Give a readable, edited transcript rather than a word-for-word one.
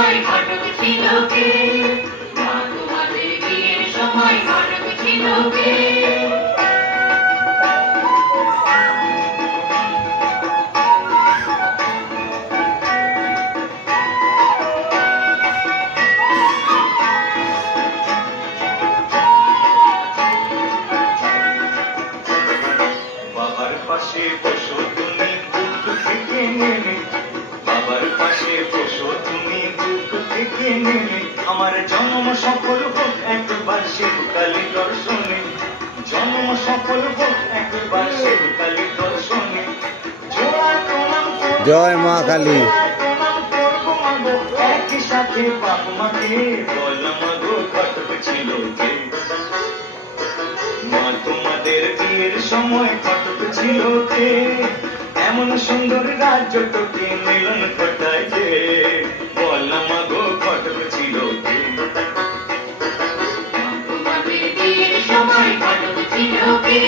সময় ঘটক ছিল কে? মা তোমাদের বিয়ের সময় ঘটক ছিল কে? বাবার পাশে বসো তুমি বুক থেকে নেমে, বাবার পাশে বসো তুমি বুক থেকে নেমে, আমার জন্ম সফল হোক একবার শিবকালী দর্শনে, জন্ম সফল হোক একবার শিবকালী দর্শনে। জোড়া প্রণাম করব, জয় মা কালী। জোড়া প্রণাম করব মাগো, একই সাথে বাপ মাকে বললাম মাগো ঘটক ছিল কে? মা তোমাদের বিয়ের সময় ঘটক ছিল কে? এমন সুন্দর রাজ্যটুকে মিলন ঘটায় যে, বললাম মাগো ঘটক ছিল কে? মা তোমাদের বিয়ের সময় ঘটক ছিল কে?